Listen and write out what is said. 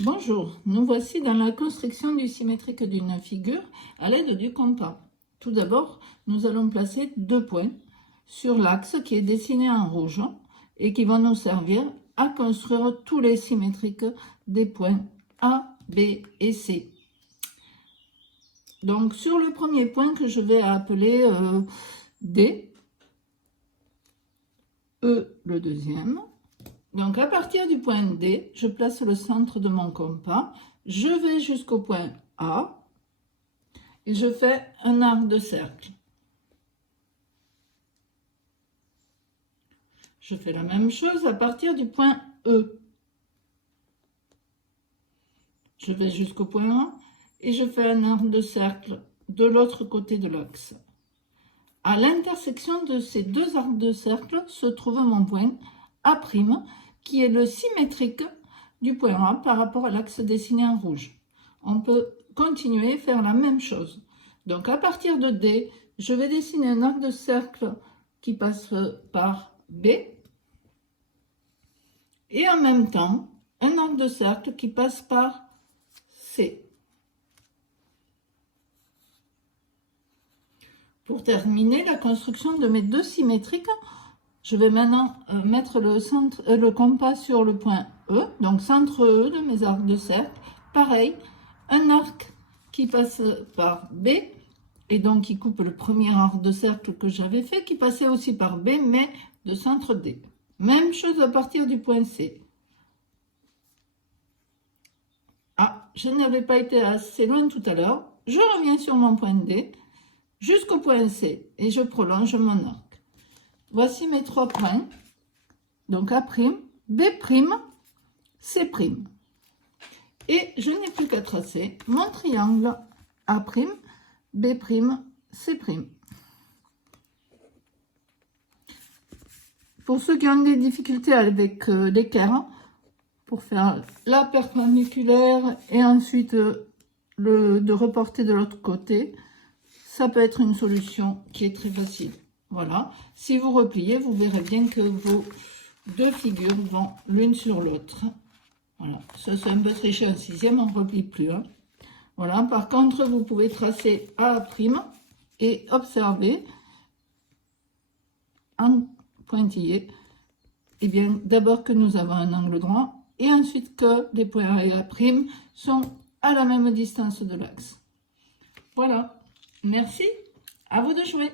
Bonjour, nous voici dans la construction du symétrique d'une figure à l'aide du compas. Tout d'abord, nous allons placer 2 points sur l'axe qui est dessiné en rouge et qui vont nous servir à construire tous les symétriques des points A, B et C. Donc sur le premier point que je vais appeler D, E le deuxième. Donc, à partir du point D, je place le centre de mon compas, je vais jusqu'au point A et je fais un arc de cercle. Je fais la même chose à partir du point E. Je vais jusqu'au point A et je fais un arc de cercle de l'autre côté de l'axe. À l'intersection de ces deux arcs de cercle se trouve mon point A', qui est le symétrique du point A par rapport à l'axe dessiné en rouge. On peut continuer à faire la même chose. Donc à partir de D, je vais dessiner un arc de cercle qui passe par B et en même temps un arc de cercle qui passe par C. Pour terminer la construction de mes deux symétriques, je vais maintenant mettre le compas sur le point E, donc centre E de mes arcs de cercle. Pareil, un arc qui passe par B, et donc qui coupe le premier arc de cercle que j'avais fait, qui passait aussi par B, mais de centre D. Même chose à partir du point C. Ah, je n'avais pas été assez loin tout à l'heure. Je reviens sur mon point D, jusqu'au point C, et je prolonge mon arc. Voici mes 3 points, donc A', B', C'. Et je n'ai plus qu'à tracer mon triangle A', B', C'. Pour ceux qui ont des difficultés avec l'équerre, pour faire la perpendiculaire et ensuite de reporter de l'autre côté, ça peut être une solution qui est très facile. Voilà, si vous repliez, vous verrez bien que vos deux figures vont l'une sur l'autre. Voilà, ça c'est un peu triché en 6e, on ne replie plus. Hein. Voilà, par contre, vous pouvez tracer A' et observer en pointillé, et bien d'abord que nous avons un angle droit et ensuite que les points A et A' sont à la même distance de l'axe. Voilà, merci, à vous de jouer.